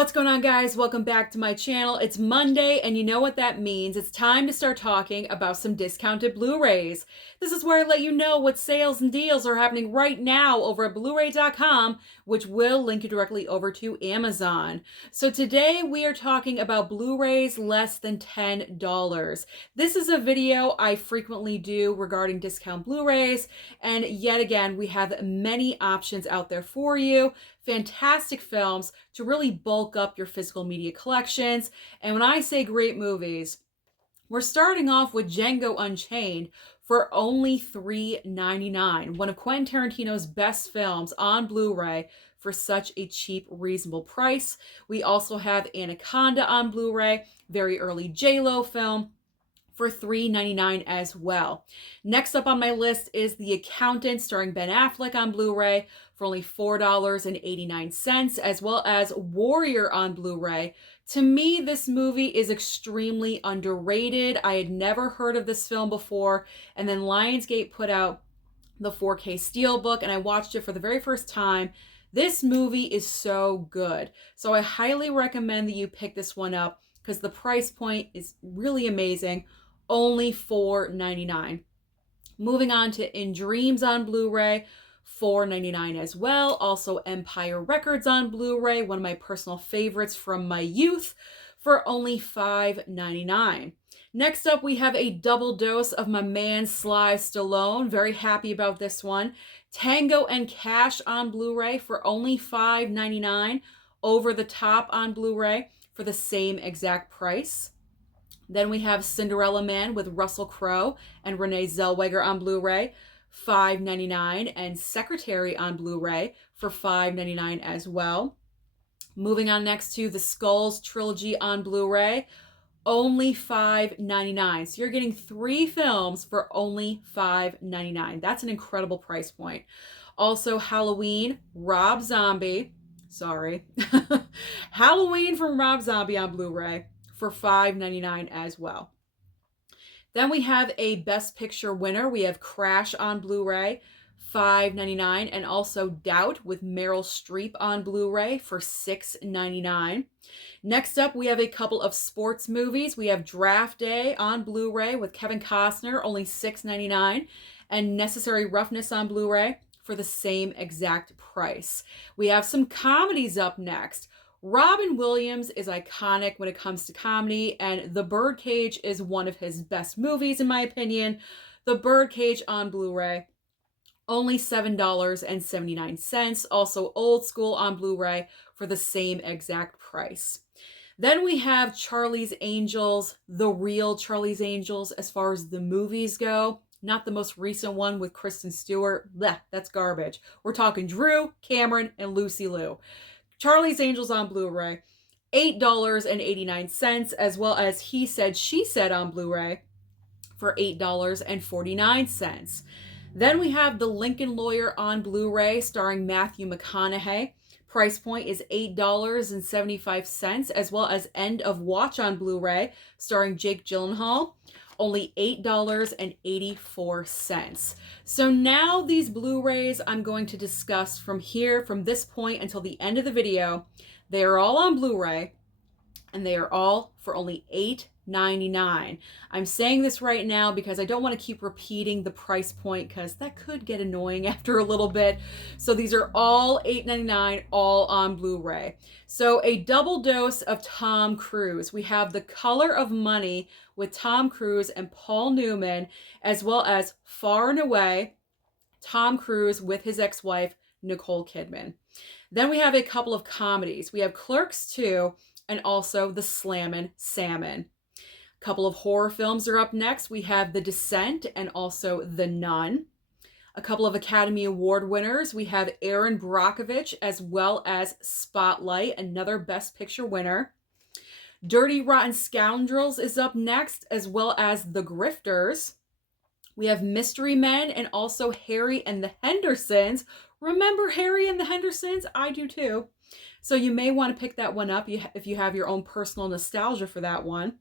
What's going on, guys? Welcome back to my channel. It's Monday, and you know what that means. It's time to start talking about some discounted Blu-rays. This is where I let you know what sales and deals are happening right now over at blu-ray.com, which will link you directly over to Amazon. So today we are talking about Blu-rays less than $10. This is a video I frequently do regarding discount Blu-rays, and yet again, we have many options out there for you. Fantastic films to really bulk up your physical media collections. And when I say great movies, we're starting off with Django Unchained for only $3.99, one of Quentin Tarantino's best films on Blu-ray for such a cheap, reasonable price. We also have Anaconda on Blu-ray, very early J-Lo film, for $3.99 as well. Next up on my list is The Accountant, starring Ben Affleck on Blu-ray for only $4.89, as well as Warrior on Blu-ray. To me, this movie is extremely underrated. I had never heard of this film before, and then Lionsgate put out the 4K Steelbook, and I watched it for the very first time. This movie is so good. So I highly recommend that you pick this one up because the price point is really amazing. Only $4.99. Moving on to In Dreams on Blu-ray, $4.99 as well. Also Empire Records on Blu-ray, one of my personal favorites from my youth, for only $5.99. Next up, we have a double dose of my man Sly Stallone. Very happy about this one. Tango and Cash on Blu-ray for only $5.99. Over the Top on Blu-ray for the same exact price. Then we have Cinderella Man with Russell Crowe and Renee Zellweger on Blu-ray, $5.99, and Secretary on Blu-ray for $5.99 as well. Moving on next to the Skulls trilogy on Blu-ray, only $5.99. So you're getting 3 films for only $5.99. That's an incredible price point. Also, Halloween, Rob Zombie, Halloween from Rob Zombie on Blu-ray for $5.99 as well. Then we have a Best Picture winner. We have Crash on Blu-ray, $5.99, and also Doubt with Meryl Streep on Blu-ray for $6.99. Next up, we have a couple of sports movies. We have Draft Day on Blu-ray with Kevin Costner, only $6.99, and Necessary Roughness on Blu-ray for the same exact price. We have some comedies up next. Robin Williams is iconic when it comes to comedy, and The Birdcage is one of his best movies, in my opinion. The Birdcage on Blu-ray, only $7.79. Also Old School on Blu-ray for the same exact price. Then we have Charlie's Angels, the real Charlie's Angels as far as the movies go. Not the most recent one with Kristen Stewart. Blech, that's garbage. We're talking Drew, Cameron, and Lucy Liu. Charlie's Angels on Blu-ray, $8.89, as well as He Said, She Said on Blu-ray for $8.49. Then we have The Lincoln Lawyer on Blu-ray, starring Matthew McConaughey. Price point is $8.75, as well as End of Watch on Blu-ray, starring Jake Gyllenhaal. Only $8.84. So now these Blu-rays I'm going to discuss from this point until the end of the video. They are all on Blu-ray, and they are all for only $8.99. I'm saying this right now because I don't want to keep repeating the price point because that could get annoying after a little bit. So these are all $8.99, all on Blu-ray. So a double dose of Tom Cruise. We have The Color of Money with Tom Cruise and Paul Newman, as well as Far and Away, Tom Cruise with his ex-wife, Nicole Kidman. Then we have a couple of comedies. We have Clerks 2 and also The Slammin' Salmon. A couple of horror films are up next. We have The Descent and also The Nun. A couple of Academy Award winners. We have Erin Brockovich as well as Spotlight, another Best Picture winner. Dirty Rotten Scoundrels is up next, as well as The Grifters. We have Mystery Men and also Harry and the Hendersons. Remember Harry and the Hendersons? I do too. So you may want to pick that one up if you have your own personal nostalgia for that one.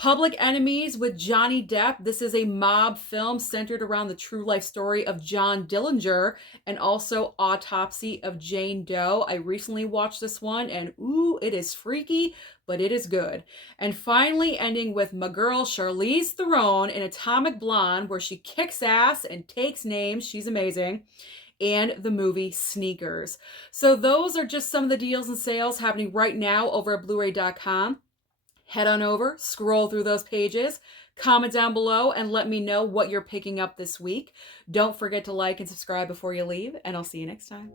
Public Enemies with Johnny Depp. This is a mob film centered around the true life story of John Dillinger and also Autopsy of Jane Doe. I recently watched this one and ooh, it is freaky, but it is good. And finally ending with my girl Charlize Theron in Atomic Blonde, where she kicks ass and takes names. She's amazing. And the movie Sneakers. So those are just some of the deals and sales happening right now over at blu-ray.com. Head on over, scroll through those pages, comment down below, and let me know what you're picking up this week. Don't forget to like and subscribe before you leave, and I'll see you next time.